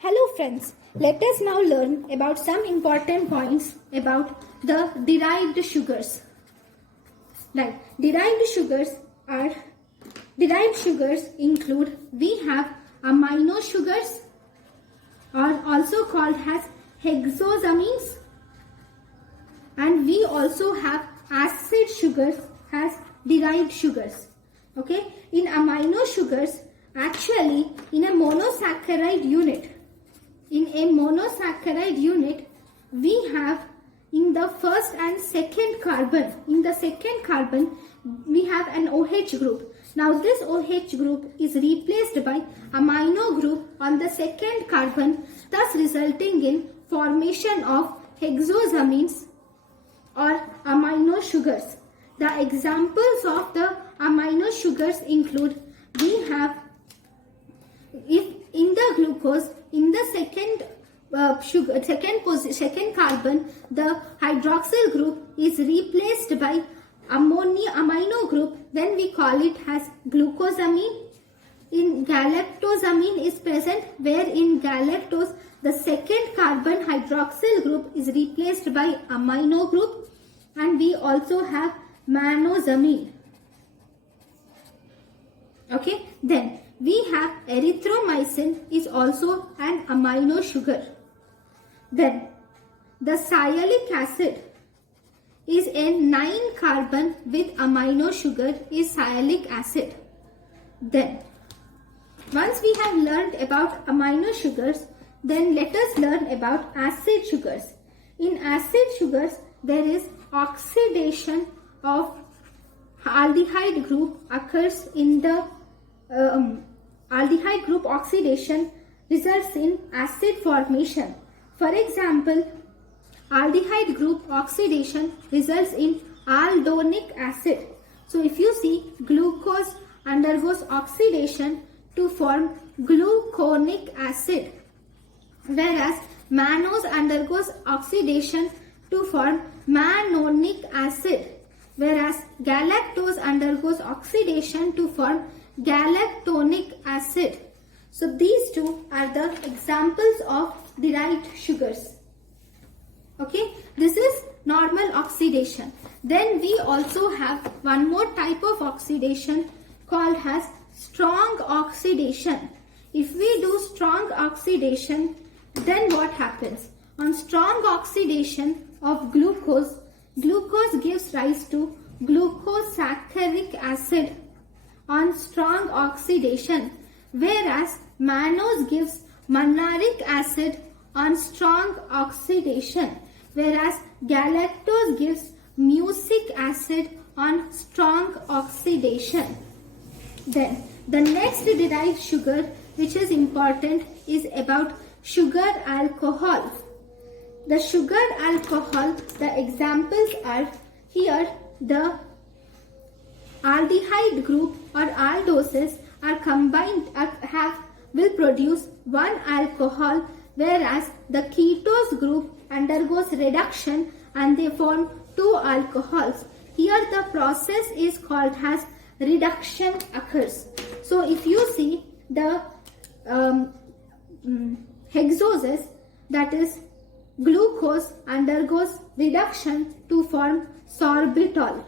Hello friends, let us now learn about some important points about the derived sugars. Derived sugars include, we have amino sugars or also called as hexosamines, and we also have acid sugars as derived sugars. Okay, in amino sugars, actually in a monosaccharide unit, we have in the first and second carbon, we have an OH group. Now this OH group is replaced by amino group on the second carbon, thus resulting in formation of hexosamines or amino sugars. The examples of the amino sugars include, we have, if in the glucose, in the second second carbon, the hydroxyl group is replaced by amino group, then we call it as glucosamine. In galactosamine is present, where in galactose the second carbon hydroxyl group is replaced by amino group, and we also have manosamine. Okay, then we have erythromycin is also an amino sugar. Then the sialic acid is a 9 carbon with amino sugar is sialic acid. Then once we have learned about amino sugars, then let us learn about acid sugars. In acid sugars, there is oxidation of aldehyde group occurs in the aldehyde group oxidation results in acid formation. For example, aldehyde group oxidation results in aldonic acid. So if you see, glucose undergoes oxidation to form gluconic acid, whereas mannose undergoes oxidation to form mannonic acid, whereas galactose undergoes oxidation to form galactonic acid. So these two are the examples of derived sugars. Okay, this is normal oxidation. Then we also have one more type of oxidation called as strong oxidation. If we do strong oxidation, then what happens? On strong oxidation of glucose, glucose gives rise to glucosaccharic acid on strong oxidation, whereas mannose gives mannaric acid on strong oxidation, whereas galactose gives mucic acid on strong oxidation. Then the next derived sugar which is important is about sugar alcohol. The sugar alcohol, the examples are here, the aldehyde group or aldoses are combined, will produce one alcohol, whereas the ketose group undergoes reduction and they form two alcohols. Here the process is called as reduction occurs. So if you see the hexoses, that is glucose undergoes reduction to form sorbitol,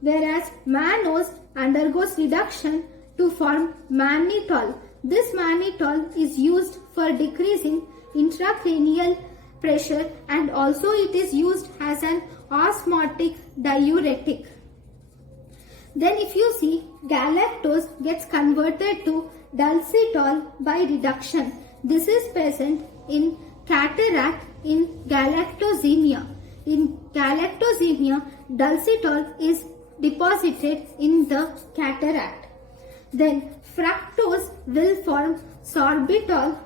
whereas mannose undergoes reduction to form mannitol. This mannitol is used for decreasing intracranial pressure, and also it is used as an osmotic diuretic. Then if you see, galactose gets converted to dulcitol by reduction. This is present in cataract in galactosemia. In galactosemia, dulcitol is deposited in the cataract. Then fructose will form sorbitol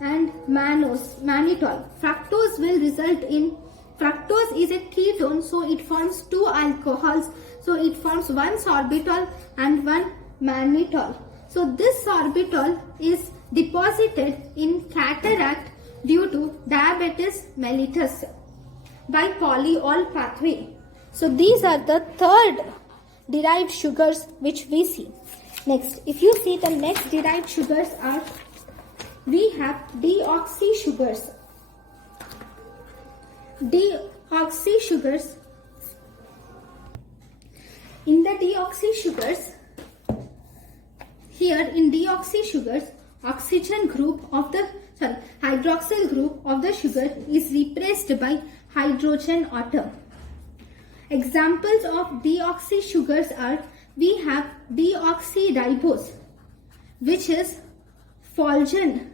and mannitol. Fructose will result in, fructose is a ketone, so it forms two alcohols. So it forms one sorbitol and one mannitol. So this sorbitol is deposited in cataract due to diabetes mellitus by polyol pathway. So these are the third derived sugars which we see. Next, if you see, the next derived sugars are we have deoxy sugars. Deoxy sugars. In the deoxy sugars, here in deoxy sugars, oxygen group of the hydroxyl group of the sugar is replaced by hydrogen atom. Examples of deoxy sugars are, we have deoxyribose, which is Fulgen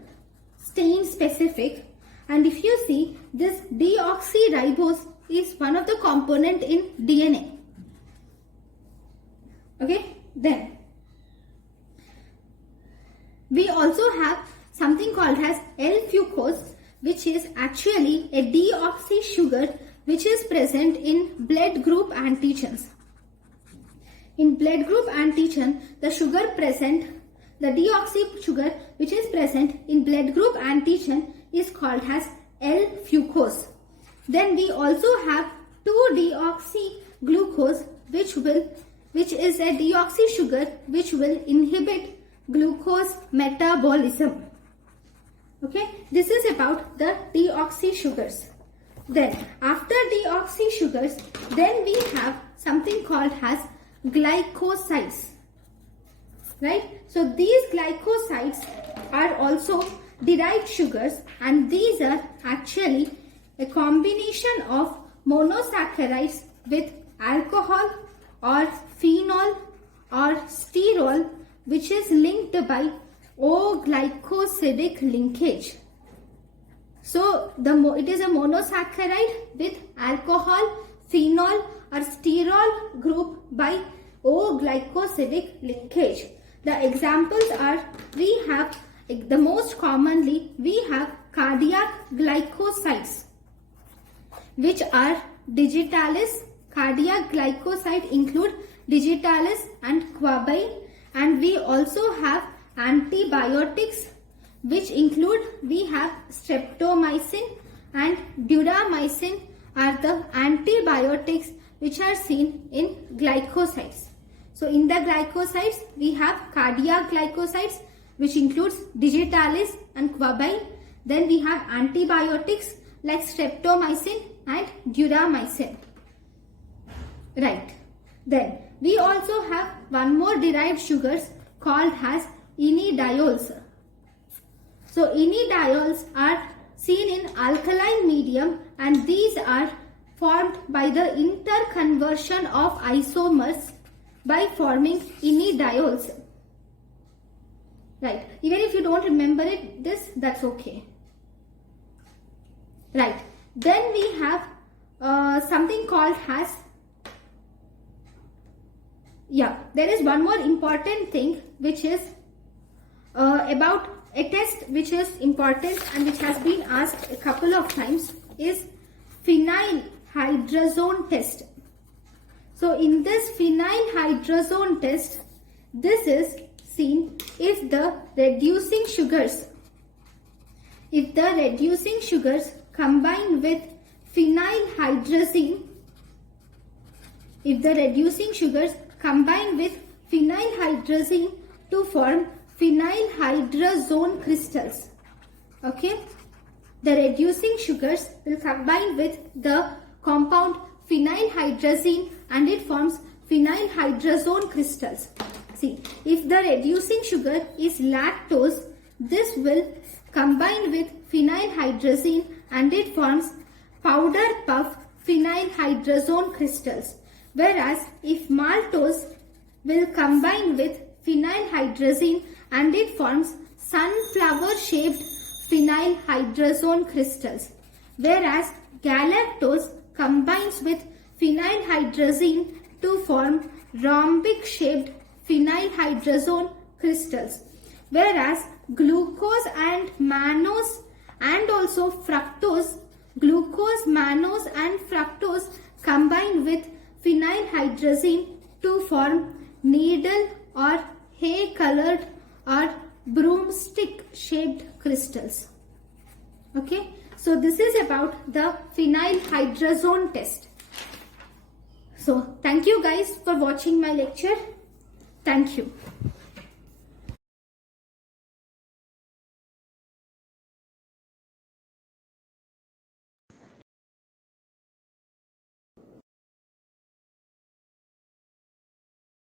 stain specific, and if you see, this deoxyribose is one of the component in DNA. Okay, then we also have something called as L-fucose, which is actually a deoxy sugar which is present in blood group antigens. In blood group antigen, the sugar present, the deoxy sugar which is present in blood group antigen is called as L-fucose. Then we also have 2-deoxyglucose, which is a deoxy sugar which will inhibit glucose metabolism. Okay, this is about the deoxy sugars. Then after deoxy sugars, then we have something called as glycosides. Right? So these glycosides are also derived sugars, and these are actually a combination of monosaccharides with alcohol or phenol or sterol, which is linked by O-glycosidic linkage. So it is a monosaccharide with alcohol, phenol or sterol group by O-glycosidic linkage. The examples are, we have, the most commonly, we have cardiac glycosides, which are digitalis. Cardiac glycoside include digitalis and quabain, and we also have antibiotics, which include, we have streptomycin and duramycin are the antibiotics which are seen in glycosides. So in the glycosides, we have cardiac glycosides, which includes digitalis and quabain. Then we have antibiotics like streptomycin and duramycin. Right. Then we also have one more derived sugars called as enediols. So enediols are seen in alkaline medium, and these are formed by the interconversion of isomers by forming enediols. Right. Even if you don't remember that's okay. Right. Then we have something called as, there is one more important thing which is about a test which is important and which has been asked a couple of times, is phenylhydrazone test. So in this phenylhydrazone test, this is seen if the reducing sugars combine with phenylhydrazine, to form phenylhydrazone crystals. Okay, the reducing sugars will combine with the compound phenylhydrazine and it forms phenylhydrazone crystals. See, if the reducing sugar is lactose, this will combine with phenylhydrazine and it forms powder puff phenylhydrazone crystals. Whereas if maltose will combine with phenylhydrazine and it forms sunflower shaped phenylhydrazone crystals. Whereas galactose combines with phenylhydrazine to form rhombic shaped phenylhydrazone crystals. Whereas glucose and mannose and also fructose, combine with phenylhydrazine to form needle or hay colored or broomstick shaped crystals. Okay, so this is about the phenylhydrazone test. So thank you guys for watching my lecture. Thank you.